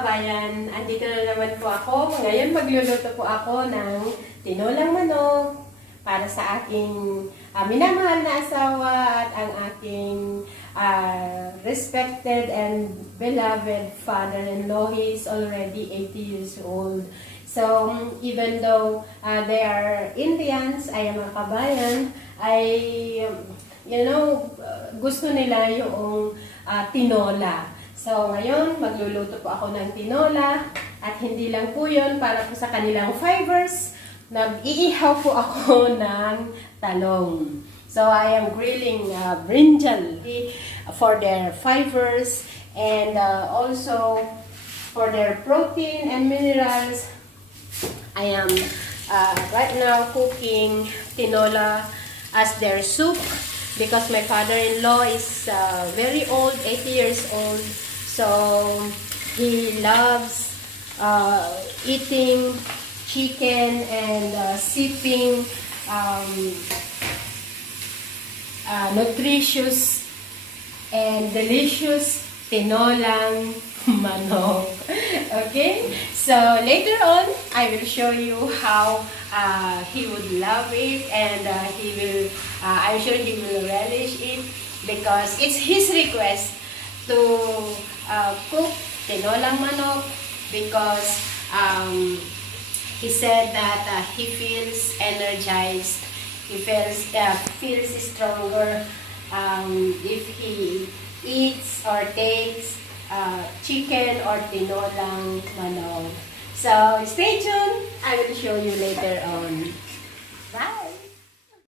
kabayan, andito na naman po ako. Ngayon magluluto po ako ng tinolang manok para sa aking minamahal na asawa at ang aking respected and beloved father-in-law. He is already 80 years old. So, even though they are Indians, I am a kabayan, gusto nila yung tinola. So, ngayon, magluluto po ako ng tinola at hindi lang po yun para po sa kanilang fibers. Nag-iihaw po ako ng talong. So, I am grilling brinjal for their fibers and also for their protein and minerals. I am right now cooking tinola as their soup because my father-in-law is very old, 80 years old. So, he loves eating chicken and sipping nutritious and delicious tinolang manok. Okay? So, later on, I will show you how he would love it and I'm sure he will relish it because it's his request to cook tinolang manok because he said that he feels energized, he feels stronger if he eats or takes chicken or tinolang manok. So stay tuned, I will show you later on. Bye!